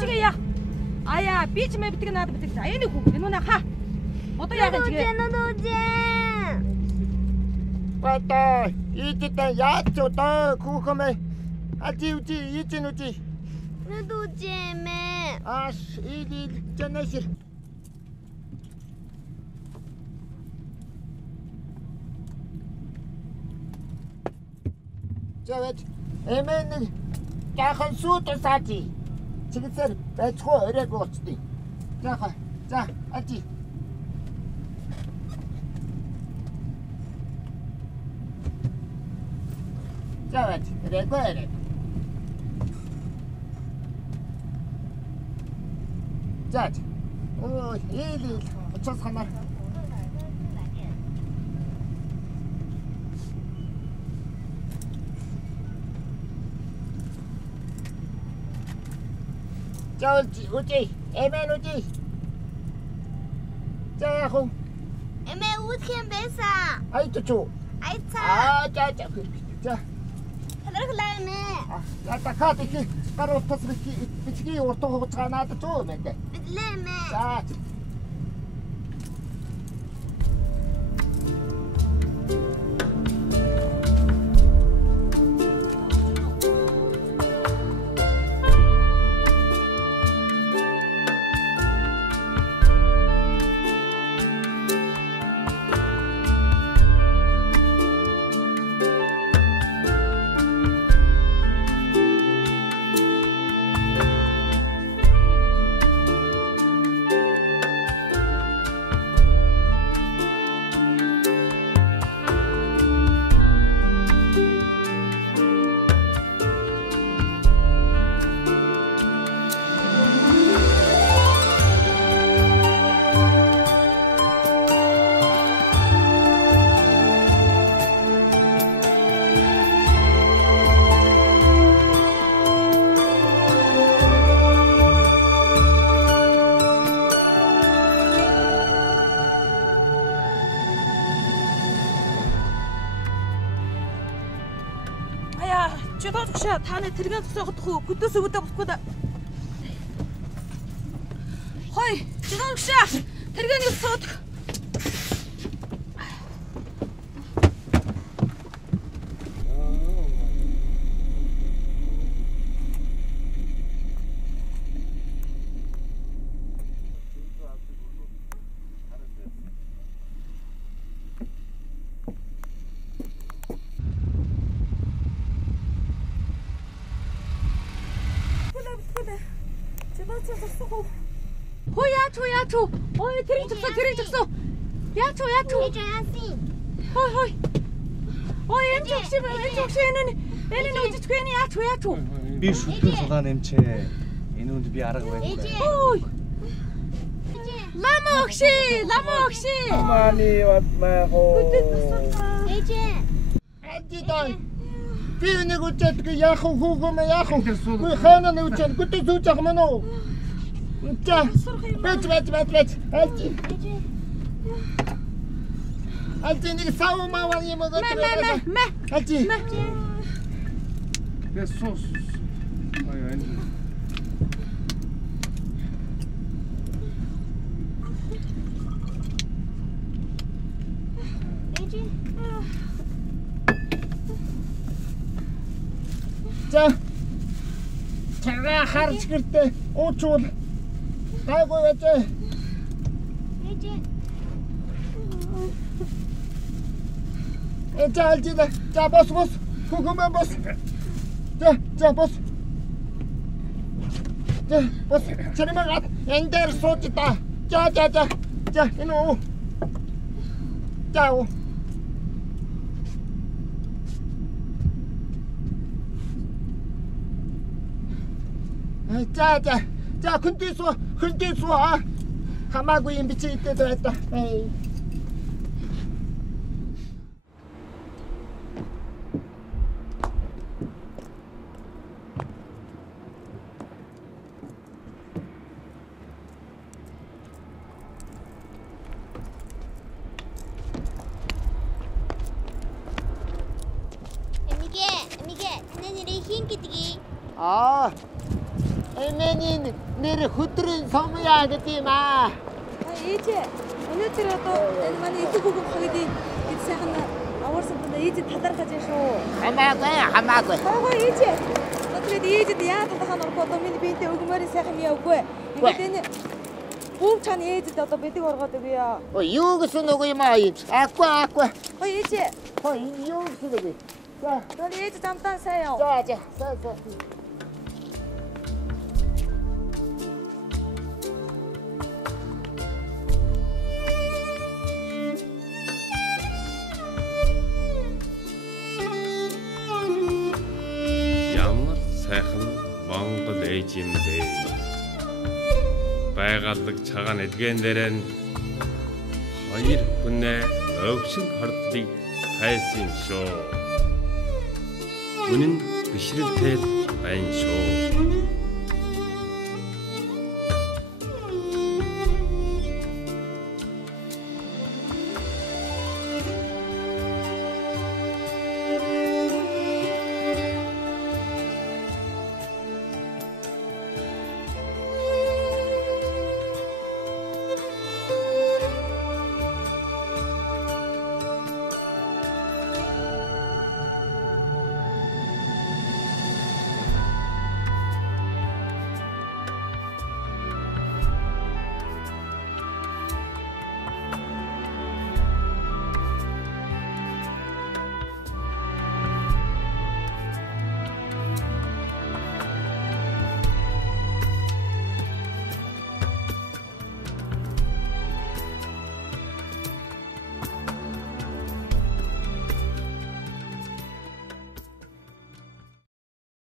чигээ яах? Аяа, би ч мэ битгий надад битгий. А энийг хүү. Энэ үнэ хаа. Одоо яах юм чигээ? Бата, идэтэ яач одоо хүүхэмээ. Ажиуди, ичинүди. Нүдүжэмэ. Аш, идил жанашир. Жавэт, эмэн яхан сууд саати. Чигсэр бачхоо өрөөг уучдээ. Яха. За, ажи. Жавэт, рэгвэр. Жаач. Оо, ийл. Очос ханаа. Жаалж, үгүй. Эмэн үгүй. Жааху. Эмээ үдх юм байсан. Айтчуу. Айцаа. За. Хараглаамэ. Ятакат их гаруутас бичгийн урт хугацаа надад зөө мэн. Бидлэмэ. За. Таны тэргээ зогсоох уу? Хөдөөс өвдөө болохгүй да. Хой, жигээршээ. Тэргээний сууд. Яачуу. Ой, тэрийг зогсоо. Яачуу. Хой. Ой, энэ жогшээ энэ нүжчихвэн яачуу. Би шүтэн сулаан эмчээ. Энэ үнд би арга байхгүй. Ой. Лама огшээ. Мани ватмаа. Ээжээ. Ажидай. Би нэг үчээд яах хүүхэмээ яах вэ? Би хаана нэг үчээд гүтээ зүүж ах мөн үү? За. Бэт. Алти. Алти нэг саумаа юм уу? Алти. Бэсос. Ай. За. Чага харж гэртээ уучвал гайгүй байжээ. Ээжээ. Алжина. За бос. Хүүхэмээ бос. За бос. За бос. Чармаг энэ дээр сууж та. За энэ уу. За. За хүнтэй суу хамаагүй юм бичиж идээд байта. Эмигэ, таны нэрийг хин гэдгийг. Эмэний нэр хөдрөн сомья гэдэг юм аа. Ээжээ өнөөдөр одоо энэ манай их хүүхэн хагадыг гэж сайхан аварсан байна. Ээжээ талархаж байна шүү. Хамаагүй. Гоо ээжээ. Тэгээд ээжэд яа талахаа нурах одоо миний биентэй өгмөрийн сайхан яа үгүй. Ингээд энэ бүх чаны ээжэд одоо бидэг оргоод өгье. Юу гэсэн үг юм аа? Аква. Гоо ээжээ. Юу гэсэн үг? За. Тэр ээж замтан сайн юу? За. Ямар сайхан Монгол ээж юм бэ? Байгалаг цагаан эдгэн дээр нь хоёр хүнээ өвчин хордлыг тайлсан шүү. Үнэн бишрэлтэй байна шүү.